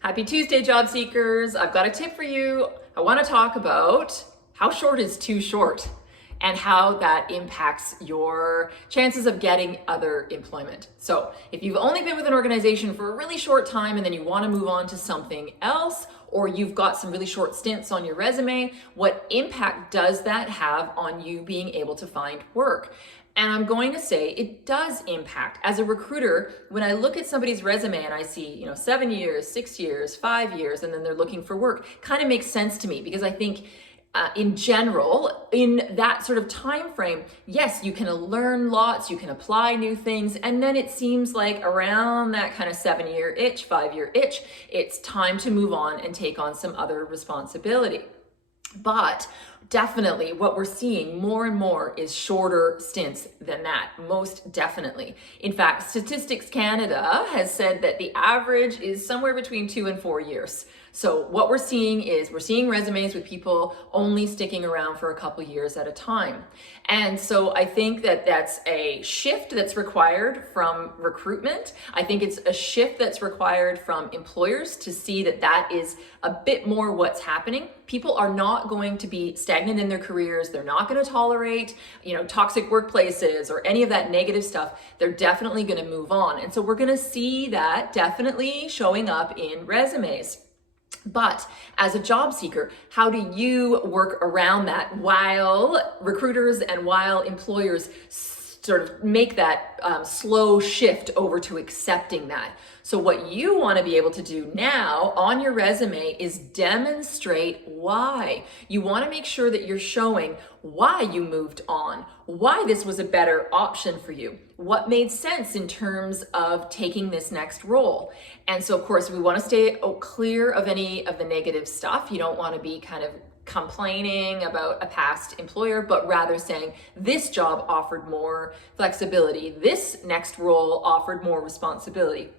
Happy Tuesday, job seekers. I've got a tip for you. I want to talk about how short is too short and how that impacts your chances of getting other employment. So if you've only been with an organization for a really short time and then you want to move on to something else, or you've got some really short stints on your resume, what impact does that have on you being able to find work? And I'm going to say it does impact. As a recruiter, when I look at somebody's resume and I see, 7 years, 6 years, 5 years, and then they're looking for work, kind of makes sense to me because I think in general, in that sort of time frame, yes, you can learn lots, you can apply new things, and then it seems like around that kind of 7-year itch, 5-year itch, it's time to move on and take on some other responsibility. But definitely what we're seeing more and more is shorter stints than that, most definitely. In fact, Statistics Canada has said that the average is somewhere between 2 and 4 years. So what we're seeing is we're seeing resumes with people only sticking around for a couple years at a time. And so I think that that's a shift that's required from recruitment. I think it's a shift that's required from employers to see that that is a bit more what's happening. People are not going to be stagnant in their careers. They're not going to tolerate, toxic workplaces or any of that negative stuff. They're definitely going to move on. And so we're going to see that definitely showing up in resumes. But as a job seeker, how do you work around that while recruiters and while employers sort of make that slow shift over to accepting that? So what you want to be able to do now on your resume is demonstrate why. You want to make sure that you're showing why you moved on, why this was a better option for you, what made sense in terms of taking this next role. And so of course we want to stay clear of any of the negative stuff. You don't want to be kind of complaining about a past employer, but rather saying this job offered more flexibility, this next role offered more responsibility.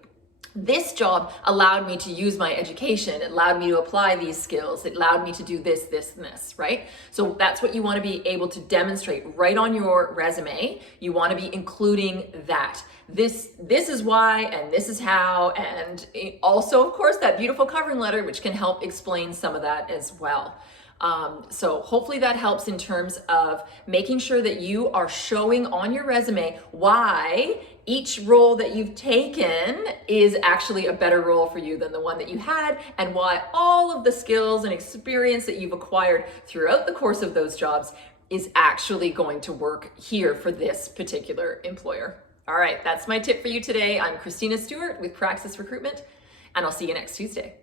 This job allowed me to use my education. It allowed me to apply these skills. It allowed me to do this, this, and this, right? So that's what you want to be able to demonstrate right on your resume. You want to be including that. This is why, and this is how, and also, of course, that beautiful covering letter, which can help explain some of that as well. So hopefully that helps in terms of making sure that you are showing on your resume why each role that you've taken is actually a better role for you than the one that you had, and why all of the skills and experience that you've acquired throughout the course of those jobs is actually going to work here for this particular employer. All right, that's my tip for you today. I'm Christina Stewart with Praxis Recruitment, and I'll see you next Tuesday.